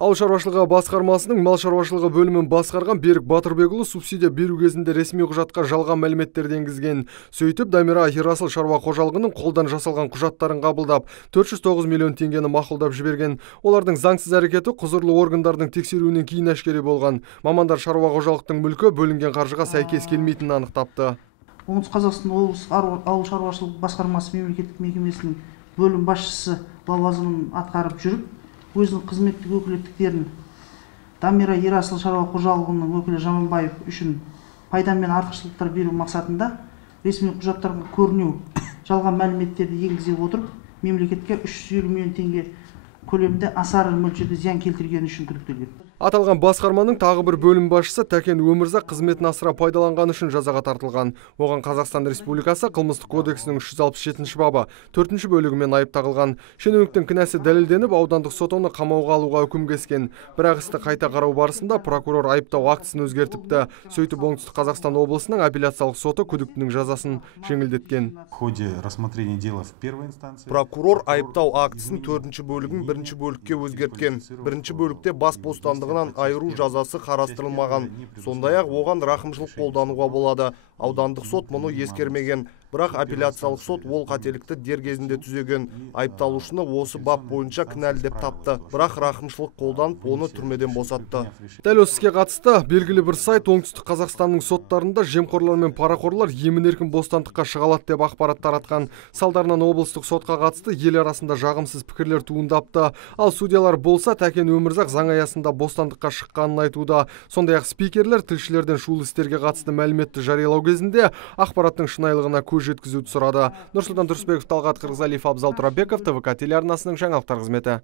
Ауыл шаруашылығы басқармасының мал шаруашылығы бөлімін басқарған Берік Батырбекұлы субсидия беру кезінде ресми құжатқа жалған мәліметтерді енгізген. Сөйтіп, Дамира Ерасыл шаруа қожалығының қолдан жасалған құжаттарын қабылдап, 409 миллион теңгені мақұлдап жіберген. Олардың заңсыз әрекеті құзырлы органдардың тексеруінен кейін әшкере болған. Мамандар шаруа қожалықтың мүлкі бөлінген қаржыға сәйкес келмейтінін анықтапты. Оңтүстік Қазақстан облысы ауыл шаруашылығы басқармасы мемлекеттік мекемесінің бөлім басшысы лауазымын атқарып жүріп, өзінің қызметтік өкілеттіктерін Дамира Ерасыл шаруа қожалығының өкілі Жаманбаев үшін пайда мен артықшылықтар беру мақсатында ресми құжаттарға көрінеу жалған мәліметтерді енгізе отырып, мемлекетке 350 миллион теңге көлемінде аса ірі мөлшерде зиян келтіргені үшін күдіктелген. Аталған басқарманың тағы бір бөлім басшысы Тәкен Өмірзақ қызметін асыра пайдаланғаны үшін жазаға тартылған. Оған Қазақстан Республикасы қылмыстық кодексінің 367 бабы 4 бөлігімен айып тағылған. Шенеуніктің кінәсі дәлелденіп, аудандық сот оны қамауға алуға үкім кескен. Бірақ істі қайта қарау барысында прокурор айыптау актісін өзгертіпті. Сөйтіп, Оңтүстік Қазақстан облысының апелляциялық соты күдіктінің жазасын жеңілдеткен. Прокурор айыптау актісін 4 бөлігін 1 бөлікке өзгерткен. 1 бөлікте бас бостандығынан айыру жазасы қарастырылмаған. Сондай-ақ оған рақымшылық қолдануға болады. Аудандық сот мұны ескермеген. Бірақ апелляциялық сот ол қателікті дер кезінде түзеген. Айыпталушыны осы бап бойынша кінәлі деп тапты. Бірақ рақымшылық қолданып, оны түрмеден босатты. Дәл осы іске қатысты белгілі бір сайт Оңтүстік Қазақстанның соттарында жемқорлар мен парақорлар емін-еркін бостандыққа шығалады деп ақпарат таратқан. Салдарынан облыстық сотқа қатысты ел арасында жағымсыз пікірлер туындапты. Ал судьялар болса Тәкен Өмірзақ заң аясында бостандыққа шыққанын айтуда. Сондай-ақ спикерлер тілшілерден шулы істерге қатысты мәліметті жариялау кезінде ақпараттың шынайылығына көз жеткізуді сұрады. Нұрсұлтан Тұрысбеков, Талғат Қырғызалиев, Абзал Тұрабеков, ТВК телеарнасының жаңалықтар қызметі.